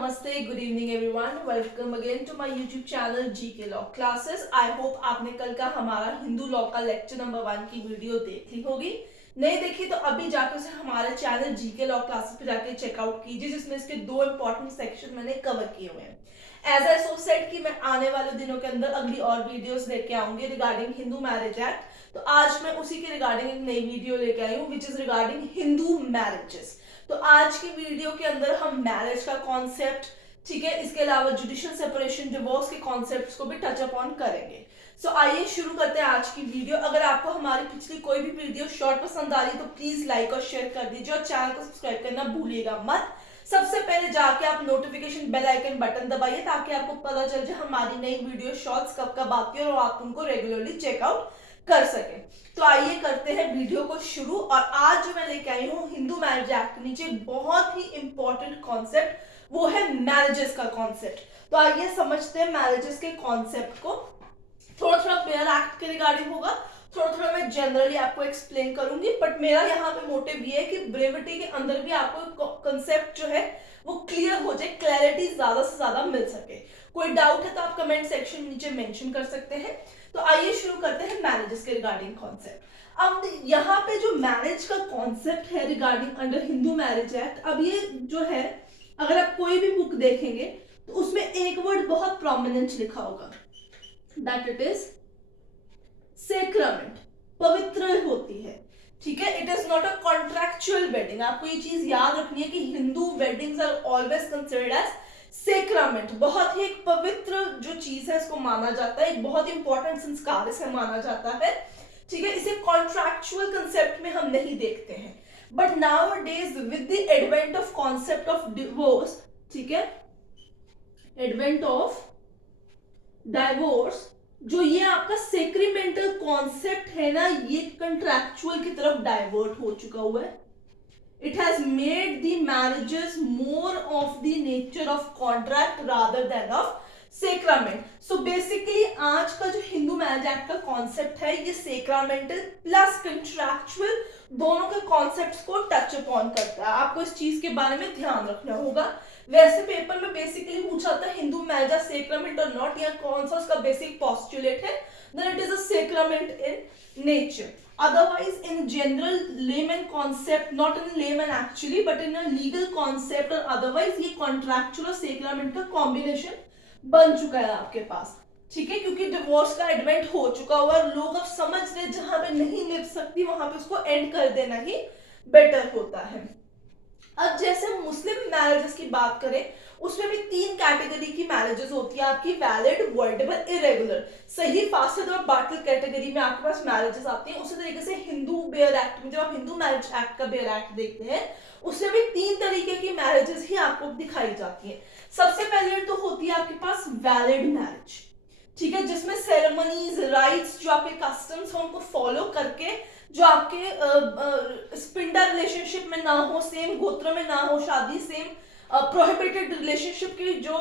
namaste, good evening everyone. Welcome again to my YouTube channel GK Law Classes. I hope आपने कल का हमारा Hindu law का lecture number 1 की वीडियो देख ली होगी. नहीं देखी तो अभी जाकर उसे हमारे चैनल GK Law Classes पे जाके चेकआउट कीजिए, जिसमें इसके 2 इंपॉर्टेंट सेक्शन मैंने कवर किए हुए हैं. एज आई सो सेड कि मैं आने वाले दिनों के अंदर अगली और वीडियोस लेके आऊंगी रिगार्डिंग हिंदू मैरिज एक्ट. तो आज मैं उसी के रिगार्डिंग एक नई वीडियो लेके आई हूँ which is regarding Hindu marriages. तो आज की वीडियो के अंदर हम मैरिज का कॉन्सेप्ट, ठीक है, इसके अलावा जुडिशियल सेपरेशन, डिवोर्स के कॉन्सेप्ट्स को भी टच अपॉन करेंगे. सो आइए शुरू करते हैं आज की वीडियो. अगर आपको हमारी पिछली कोई भी वीडियो शॉर्ट पसंद आ रही तो प्लीज लाइक और शेयर कर दीजिए और चैनल को सब्सक्राइब करना भूलिएगा मत. सबसे पहले जाके आप नोटिफिकेशन बेल आइकन बटन दबाइए ताकि आपको पता चल जाए हमारी नई वीडियो शॉर्ट्स कब कब आती है और आप उनको रेगुलरली चेकआउट कर सके. तो आइए करते हैं वीडियो को शुरू. और आज जो मैं लेके आई हूँ हिंदू मैरिज एक्ट के नीचे बहुत ही इंपॉर्टेंट कॉन्सेप्ट, वो है मैरिजेस का कॉन्सेप्ट. तो आइए समझते हैं मैरिजेस के कॉन्सेप्ट को. थोड़ा थोड़ा पेयर एक्ट के रिगार्डिंग होगा, थोड़ा थोड़ा मैं जनरली आपको एक्सप्लेन करूंगी, बट मेरा यहाँ पे मोटिव ये है कि ब्रेविटी के अंदर भी आपको कंसेप्ट जो है वो क्लियर हो जाए, क्लैरिटी ज्यादा से ज्यादा मिल सके. कोई डाउट है तो आप कमेंट सेक्शन में नीचे मेंशन कर सकते हैं. तो आइए शुरू करते हैं मैरिजेस के रिगार्डिंग कॉन्सेप्ट. अब यहाँ पे जो मैरिज का कॉन्सेप्ट है regarding under Hindu marriage act, अब ये जो है अगर आप कोई भी बुक देखेंगे तो उसमें एक वर्ड बहुत प्रोमिनेंट लिखा होगा, दैट इट इज सेक्रामेंट. पवित्र होती है, ठीक है. It is not a contractual wedding. आपको ये चीज याद रखनी है कि Hindu weddings are always considered as sacrament. बहुत ही एक पवित्र जो चीज है इसको माना जाता है, एक बहुत इंपॉर्टेंट संस्कार इसे माना जाता है, ठीक है. इसे कॉन्ट्रैक्चुअल कंसेप्ट में हम नहीं देखते हैं. But now days with the advent of concept of divorce, ठीक है, एडवेंट ऑफ डाइवोर्स, जो ये आपका सेक्रीमेंटल कॉन्सेप्ट है ना, ये कंट्रैक्चुअल की तरफ डाइवर्ट हो चुका हुआ है. It has made the marriages more of the nature of contract rather than of sacrament. So basically आज का जो हिंदू मैरिज एक्ट का कॉन्सेप्ट है ये सेक्रामेंटल प्लस कंट्रैक्चुअल दोनों के कॉन्सेप्ट्स को टच अपॉन करता है. आपको इस चीज के बारे में ध्यान रखना होगा. वैसे पेपर में बेसिकली पूछा था हिंदू मैरिज सेक्रामेंट और नॉट, या कौन सा उसका बेसिक पोस्टुलेट है, then it is a sacrament in nature. Otherwise, in general layman concept, not in layman actually, but in a legal concept or otherwise, ये contractual और sacrament का combination बन चुका है आपके पास, ठीक है. क्योंकि डिवोर्स का एडवेंट हो चुका हुआ और लोग अब समझ रहे जहां पे नहीं लिव सकती वहां पे उसको एंड कर देना ही बेटर होता है. अब जैसे मुस्लिम मैरिजेस की बात करें उसमें भी 3 कैटेगरी की मैरिजेस होती है आपकी, वैलिड, वॉइडेबल, इरेगुलर. सही, फासिद और बातिल कैटेगरी में आपके पास मैरिजेस आती हैं. उसी तरीके से हिंदू बेयर एक्ट में जब आप हिंदू मैरिज एक्ट का बेयर एक्ट देखते हैं उसमें भी 3 तरीके की मैरिजेस ही आपको दिखाई जाती हैं. सबसे पहले तो होती है आपके पास वैलिड मैरिज, ठीक है, जिसमें सेरेमनीज, राइट्स, जो आपके कस्टम्स हैं उनको फॉलो करके, जो आपके स्पिंडर रिलेशनशिप में ना हो, सेम गोत्र में ना हो शादी, सेम प्रोहिबिटेड रिलेशनशिप के जो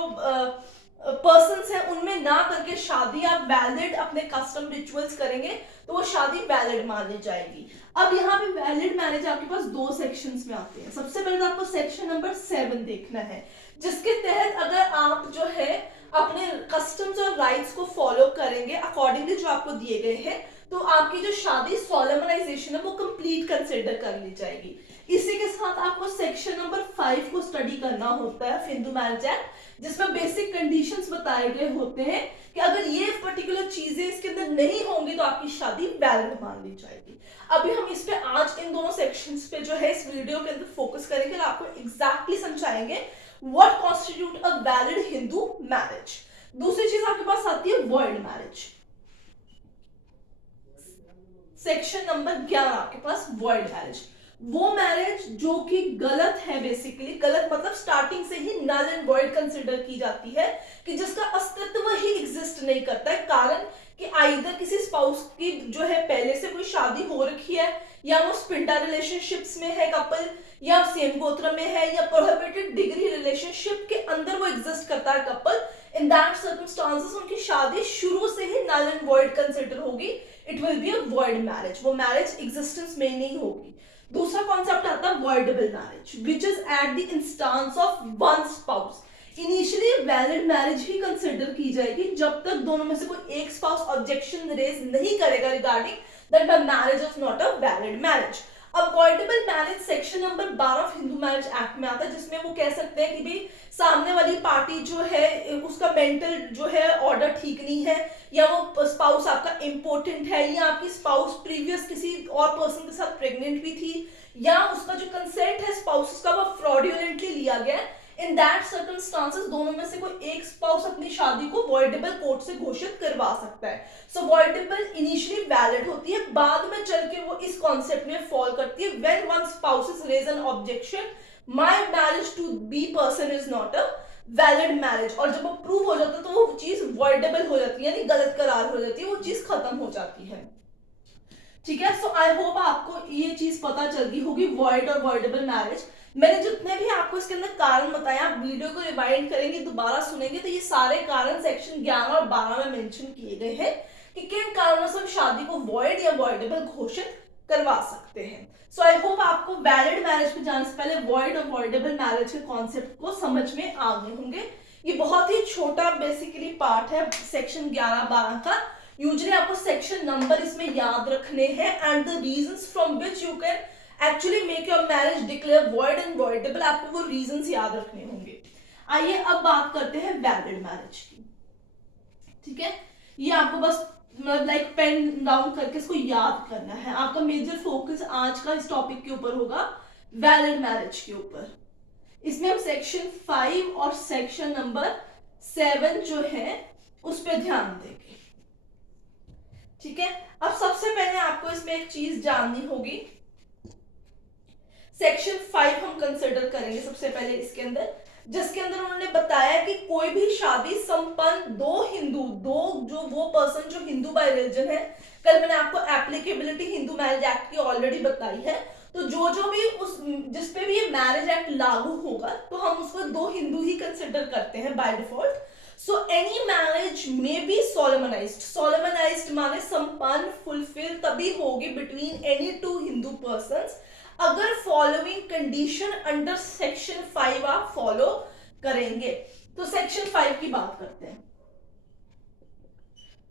पर्सन्स हैं उनमें ना करके शादी आप वैलिड अपने कस्टम रिचुअल्स करेंगे तो वो शादी वैलिड मानी जाएगी. अब यहाँ पे वैलिड मैरिज आपके पास 2 सेक्शंस में आते हैं. सबसे पहले तो आपको सेक्शन नंबर 7 देखना है, जिसके तहत अगर आप जो है अपने कस्टम्स और राइट्स को फॉलो करेंगे अकॉर्डिंगली जो आपको दिए गए हैं तो आपकी जो शादी सोलेमनाइजेशन है वो कंप्लीट कंसिडर कर ली जाएगी. इसी के साथ आपको सेक्शन नंबर 5 को स्टडी करना होता है हिंदू मैरिज एक्ट, जिसमें बेसिक कंडीशंस बताए गए होते हैं कि अगर ये पर्टिकुलर चीजें इसके अंदर नहीं होंगी तो आपकी शादी वैलिड मान ली जाएगी. अभी हम इस पे आज इन दोनों सेक्शंस पे जो है इस वीडियो के अंदर फोकस करेंगे और आपको एग्जैक्टली समझाएंगे what constitute a valid Hindu marriage. दूसरी चीज आपके पास आती है वॉइड मैरिज. सेक्शन नंबर 11 आपके पास वॉइड मैरिज, वो मैरिज जो कि गलत है, बेसिकली गलत मतलब स्टार्टिंग से ही नल एंड वॉइड कंसिडर की जाती है, कि जिसका अस्तित्व ही एग्जिस्ट नहीं करता है. कारण कि आइदर किसी स्पाउस की जो है पहले से कोई शादी हो रखी है, या वो स्पिंडर रिलेशनशिप्स में है कपल, या सेम गोत्र में है, या प्रोहिबिटेड डिग्री रिलेशनशिप के अंदर वो एग्जिस्ट करता है कपल. इन दैट सर्कमस्टांसेस उनकी शादी शुरू से ही नल एंड वॉइड कंसिडर होगी. It will be a void marriage. वो मैरिज एग्जिस्टेंस में नहीं होगी. दूसरा कॉन्सेप्ट आता है voidable marriage, which is at the instance of one spouse. Initially valid marriage he consider की जाएगी जब तक दोनों में से कोई एक स्पाउस ऑब्जेक्शन रेज नहीं करेगा regarding that the marriage is not a valid marriage. Avoidable marriage section number 12 of Hindu marriage act में आता है, जिसमें वो कह सकते हैं कि भाई सामने वाली पार्टी जो है उसका मेंटल जो है ऑर्डर ठीक नहीं है, या वो स्पाउस आपका इम्पोर्टेंट है, या आपकी स्पाउस प्रीवियस किसी और पर्सन के साथ प्रेग्नेंट भी थी, या उसका जो कंसेंट है स्पाउस का वो फ्रॉडुलेंटली लिया गया। इन दैट सर्कमस्टांसेस दोनों में से कोई एक स्पाउस अपनी शादी को वॉइडेबल कोर्ट से घोषित करवा सकता है। सो वॉइडेबल इनिशियली वैलिड होती है, बाद में चल के वो इस कॉन्सेप्ट में फॉल करती है when one spouses raise an objection my marriage to be person is not a valid marriage, और जब वो प्रूव हो जाता है तो वो चीज वॉइडेबल हो जाती है, यानी गलत करार हो जाती है, वो चीज खत्म हो जाती है। ठीक है, सो आई होप आपको ये चीज पता चल गई होगी वॉइड और वॉइडेबल मैरिज। मैंने जितने भी आपको इसके अंदर कारण बताया, आप वीडियो को रिवाइंड करेंगे, दोबारा सुनेंगे, तो ये सारे कारण सेक्शन 11 और 12 में मेंशन किए गए हैं कि किन कारणों से हम शादी को वॉइड या वॉइडेबल घोषित करवा सकते हैं। सो आई होप आपको वैलिड मैरिज पे जाने से पहले वॉइड और वॉइडेबल मैरिज के कॉन्सेप्ट को समझ में आ गए होंगे। ये बहुत ही छोटा बेसिकली पार्ट है सेक्शन 11-12 का। यूजुअली आपको सेक्शन नंबर इसमें याद रखने हैं and the reasons from which you can actually make your marriage declare void and voidable, आपको वो रीजंस याद रखने होंगे। आइए अब बात करते हैं वैलिड मैरिज की। ठीक है, ये आपको बस मतलब लाइक पेन डाउन करके इसको याद करना है। आपका मेजर फोकस आज का इस टॉपिक के ऊपर होगा, वैलिड मैरिज के ऊपर। इसमें हम सेक्शन 5 और सेक्शन नंबर 7 जो है उस पर ध्यान देंगे। ठीक है, अब सबसे पहले आपको इसमें एक चीज जाननी होगी। सेक्शन 5 हम कंसिडर करेंगे सबसे पहले इसके अंदर, जिसके अंदर उन्होंने बताया कि कोई भी शादी संपन्न दो जो वो पर्सन जो हिंदू बाय रिलीजन है, कल मैंने आपको एप्लीकेबिलिटी हिंदू मैरिज एक्ट की ऑलरेडी बताई है, तो जो भी उस जिसपे भी ये मैरिज एक्ट लागू होगा तो हम उसको दो हिंदू ही कंसिडर करते हैं by default. So any marriage में बी सोलेमनाइज्ड, सोलेमनाइज्ड माने संपन्न फुलफिल तभी होगी between any two Hindu persons अगर फॉलोइंग कंडीशन अंडर सेक्शन 5 आप फॉलो करेंगे। तो सेक्शन 5 की बात करते हैं।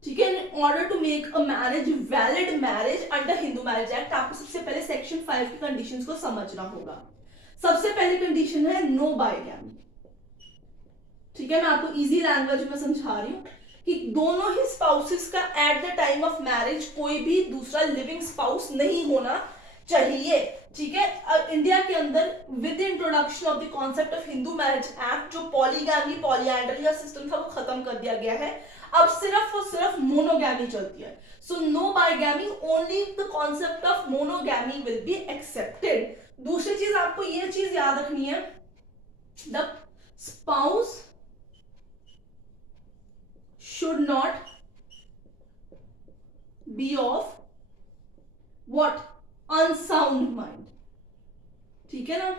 ठीक है, in order to make a marriage valid marriage under Hindu marriage act आपको सबसे पहले सेक्शन 5 की कंडीशंस को समझना होगा। सबसे पहली कंडीशन है नो बायगैमी। ठीक है, मैं आपको इजी लैंग्वेज में समझा रही हूँ कि दोनों ही स्पाउसेस का at the time of marriage कोई भी दूसरा लिविंग स्पाउस नहीं होना चाहिए। ठीक है, इंडिया के अंदर with introduction of the concept of Hindu marriage act जो पॉलीगैमी पॉलीएंड्री का सिस्टम था वो खत्म कर दिया गया है, अब सिर्फ और सिर्फ मोनोगैमी चलती है। So no bigamy, only the concept of monogamy will be accepted. दूसरी चीज आपको ये चीज याद रखनी है, the spouse should not be of what unsound mind। ठीक है ना,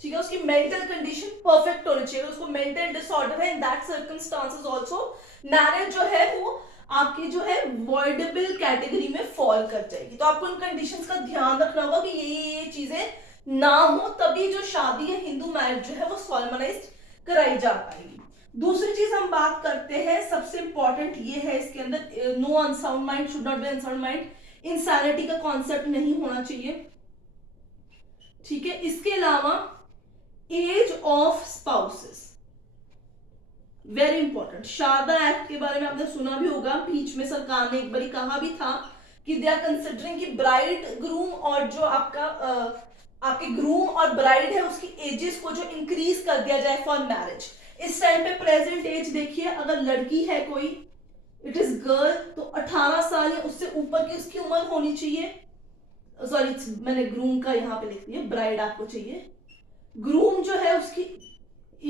ठीक है, उसकी मेंटल कंडीशन परफेक्ट होनी चाहिए, उसको मेंटल डिसऑर्डर है, in that circumstances also marriage जो है वो आपकी जो है वॉइडेबल कैटेगरी में फॉल कर जाएगी। तो आपको इन कंडीशंस का ध्यान रखना होगा कि ये चीजें ना हो, तभी जो शादी है हिंदू मैरिज जो है वो सोलेमनाइज्ड कराई जा पाएगी। दूसरी चीज हम बात करते हैं, सबसे इंपॉर्टेंट ये है इसके अंदर, no unsound mind, should not be unsound mind, insanity का कॉन्सेप्ट नहीं होना चाहिए। ठीक है, इसके अलावा age of spouses very important. Sharda act के बारे में आपने सुना भी होगा, बीच में सरकार ने एक बार कहा भी था कि दे आर कंसिडरिंग कि ब्राइड ग्रूम और जो आपके ग्रूम और ब्राइड है उसकी एजेस को जो इंक्रीज कर दिया जाए फॉर मैरिज। इस टाइम पे प्रेजेंट एज देखिए, अगर लड़की है कोई, इट इज गर्ल, तो 18 साल या उससे ऊपर की उसकी उम्र होनी चाहिए। सॉरी, मैंने ग्रूम का यहाँ पे लिख दिया, ब्राइड आपको चाहिए। ग्रूम जो है उसकी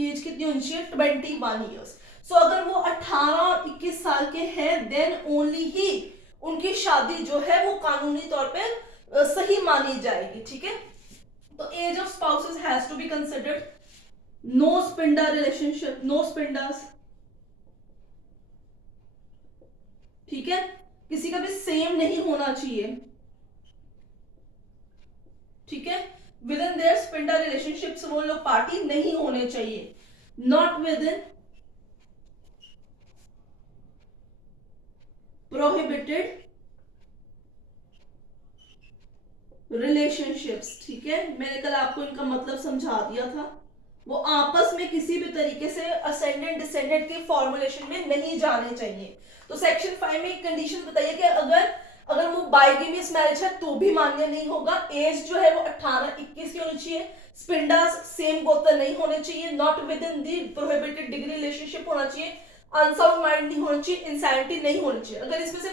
एज कितनी होनी चाहिए, 21 ईयर्स। सो अगर वो 18 और 21 साल के हैं देन ओनली ही उनकी शादी जो है वो कानूनी तौर पे सही मानी जाएगी। ठीक है, तो age of spouses has to be considered. No sapinda relationship, no sapindas. ठीक है, किसी का भी सेम नहीं होना चाहिए। ठीक है, विद इन देयर स्पिंडा रिलेशनशिप्स वो लोग पार्टी नहीं होने चाहिए, not with in prohibited relationships. ठीक है, मैंने कल आपको इनका मतलब समझा दिया था। वो आपस में किसी भी तरीके से असेंडेंट डिसेंडेंट के फॉर्मुलेशन में नहीं जाने चाहिए। तो सेक्शन 5 में एक कंडीशन बताइए कि अगर वो बाइगेमियस मैरिज है तो भी मान्य नहीं होगा। एज जो है वो 18-21 की होनी चाहिए, स्पिंडास सेम गोत्र नहीं होने चाहिए, not with in the prohibited degree relationship होना चाहिए, अनसाउंड माइंड नहीं होना चाहिए, इंसैनिटी नहीं होनी चाहिए। अगर इसमें से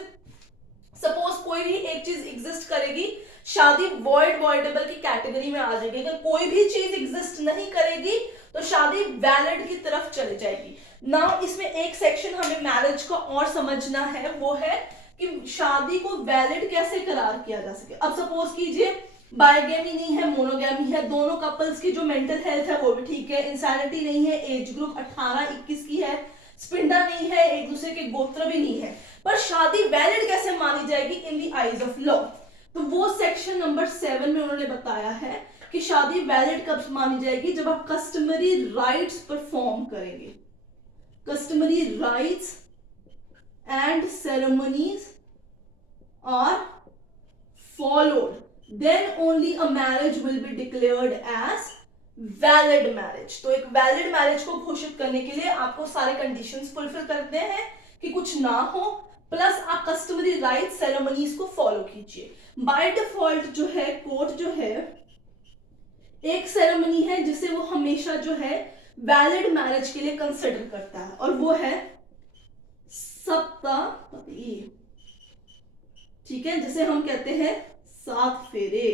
सपोज कोई भी एक चीज एग्जिस्ट करेगी, शादी वॉइड वॉइडेबल की कैटेगरी में आ जाएगी। अगर कोई भी चीज एग्जिस्ट नहीं करेगी तो शादी वैलिड की तरफ चली जाएगी। नाउ इसमें एक सेक्शन हमें मैरिज का और समझना है, वो है कि शादी को वैलिड कैसे करार किया जा सके। अब सपोज कीजिए बाइगेमी नहीं है, मोनोगेमी है, दोनों कपल्स की जो मेंटल हेल्थ है वो भी ठीक है, इंसैनिटी नहीं है, एज ग्रुप 18-21 की है, स्पिंडा नहीं है, एक दूसरे के गोत्र भी नहीं है, पर शादी वैलिड कैसे मानी जाएगी in the eyes of law. तो वो सेक्शन नंबर 7 में उन्होंने बताया है कि शादी वैलिड कब मानी जाएगी, जब आप कस्टमरी राइट्स परफॉर्म करेंगे। Customary rites and ceremonies are followed, then only a marriage will be declared as valid marriage. तो एक वैलिड मैरिज को घोषित करने के लिए आपको सारे कंडीशंस फुलफिल करने हैं कि कुछ ना हो, प्लस आप कस्टमरी राइट सेरेमनीज को फॉलो कीजिए। बाय डिफॉल्ट जो है कोर्ट जो है एक सेरेमनी है जिसे वो हमेशा जो है वैलिड मैरिज के लिए कंसिडर करता है, और वो है सप्तापदी। ठीक है, जिसे हम कहते हैं 7 फेरे।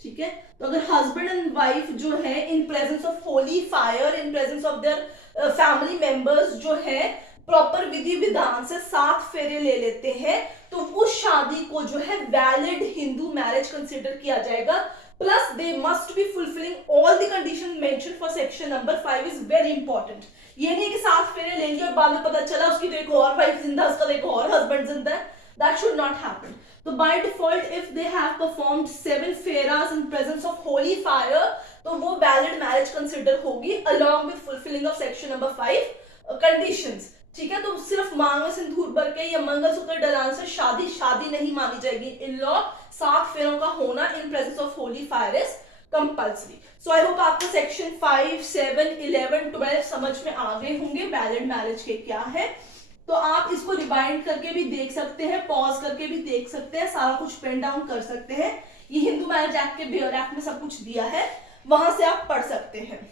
ठीक है, तो अगर हस्बैंड एंड वाइफ जो है in presence of Holi fire, in presence of their family members जो है प्रॉपर विधि विधान से 7 फेरे ले लेते हैं, तो उस शादी को जो है वैलिड हिंदू मैरिज कंसिडर किया जाएगा। Plus they must be fulfilling all the condition mention for section number 5 is very important. ये नहीं कि 7 फेरे ले लिए और बाद में पता चला उसकी तो एक और वाइफ जिंदा, उसका एक और हस्बैंड जिंदा है। That should not happen. So by default, if they have performed 7 फेरास in presence of holy fire, तो वो valid marriage consider होगी along with fulfilling of section number 5 conditions. ठीक है, तो सिर्फ मांग में सिंदूर भर के या मंगलसूत्र डलाने से शादी नहीं मानी जाएगी इन लॉ। 7 फेरों का होना in presence of holy fire is compulsory. So I hope आपको section 5, 7, 11, 12 समझ में आ गए होंगे वैलिड मैरिज के क्या है। तो आप इसको रिवाइंड करके भी देख सकते हैं, पॉज करके भी देख सकते हैं, सारा कुछ पेन डाउन कर सकते हैं। ये हिंदू मैरिज एक्ट के बियर एक्ट में सब कुछ दिया है, वहां से आप पढ़ सकते हैं।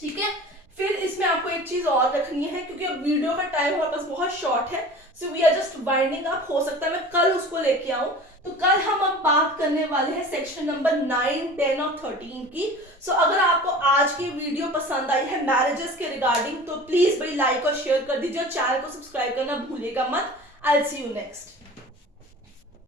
ठीक है, फिर इसमें आपको एक चीज और रखनी है, क्योंकि अब वीडियो का टाइम हमारे पास बहुत शॉर्ट है, so we are just winding up. हो सकता है मैं कल उसको लेके आऊं, तो कल हम अब बात करने वाले हैं सेक्शन नंबर 9, 10 और 13 की। सो अगर आपको आज की वीडियो पसंद आई है मैरिजेस के रिगार्डिंग, तो प्लीज भाई लाइक और शेयर कर दीजिए और चैनल को सब्सक्राइब करना भूलिएगा मत। I will see you next.